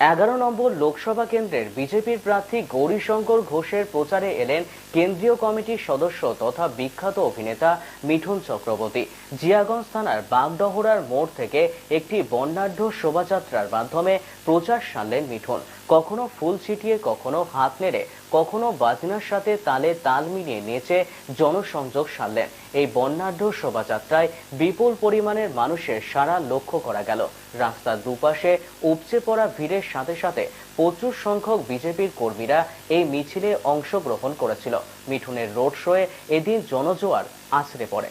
এগারো নম্বর লোকসভা কেন্দ্রের বিজেপির প্রার্থী গৌরীশঙ্কর ঘোষের প্রচারে এলেন কেন্দ্রীয় কমিটির সদস্য তথা বিখ্যাত অভিনেতা মিঠুন চক্রবর্তী। জিয়াগঞ্জ থানার বাগডহরার মোড় থেকে একটি বর্ণাঢ্য শোভাযাত্রার মাধ্যমে প্রচার সারলেন মিঠুন। কখনো ফুল ছিটিয়ে, কখনো হাত নেড়ে, কখনো বাজনার সাথে তালে তাল মিলিয়ে নেচে জনসংযোগ সারলেন। এই বর্ণাঢ্য শোভাযাত্রায় বিপুল পরিমাণের মানুষের সারা লক্ষ্য করা গেল। রাস্তার দুপাশে উপচে পড়া ভিড়ের সাথে সাথে প্রচুর সংখ্যক বিজেপির কর্মীরা এই মিছিলে অংশগ্রহণ করেছিল। মিঠুনের রোড শোয়ে এদিন জনজোয়ার আছড়ে পড়ে।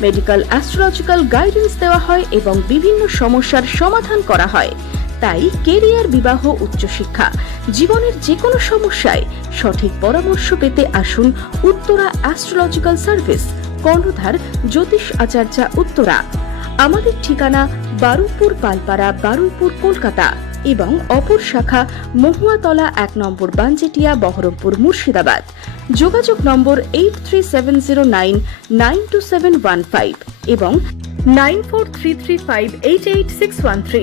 মেডিকেল অ্যাস্ট্রোলজিক্যাল গাইডেন্স দেওয়া হয় এবং বিভিন্ন সমস্যার সমাধান করা হয়। তাই কেরিয়ার বিবাহ উচ্চশিক্ষা, জীবনের যে কোনো সমস্যায় সঠিক পরামর্শ পেতে আসুন উত্তরা অ্যাস্ট্রোলজিক্যাল সার্ভিস, কর্ণধার জ্যোতিষ আচার্যা উত্তরা। আমাদের ঠিকানা বারুইপুর পালপাড়া, বারুইপুর, কলকাতা এবং অপর শাখা মহুয়াতলা এক নম্বর বাঞ্জেটিয়া, বহরমপুর, মুর্শিদাবাদ। যোগাযোগ number eight three seven zero nine nine two seven one five এবং nine four three three five eight eight six one three